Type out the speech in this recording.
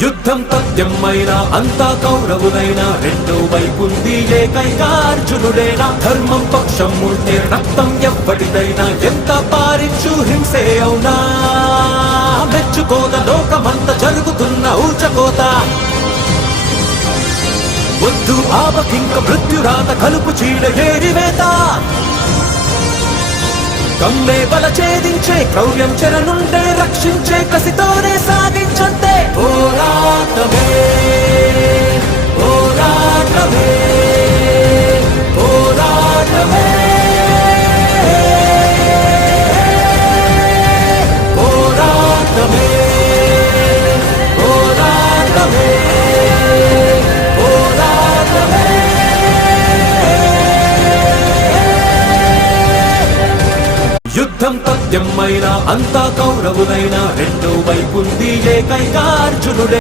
యుద్ధం తథ్యమైనా అంతా కౌరవులైనా రెండో వైపుంది ఏకైక అర్జునుడేనా ధర్మం పక్షం ఉంటే రక్తం ఎవ్వడిదైనా ఎంత పారించు హింసే అవునా మెచ్చుకోద లోకమంత జరుగుతున్న ఊచకోత వద్దు ఆపకింక మృత్యురాత కలుపు చీడ ఏరివేత కమ్మే బల ఛేదించే క్రౌర్యం చెరనుండే రక్షించే కసితోనే సాగించంతే పోరాటమే పోరాటమే పోరాటమే పోరాటమే పోరాటమే పోరాటమే యుద్ధం తథ్యమైనా అంతా కౌరవులైనా రెండో వైపుంది ఏకైక అర్జునుడే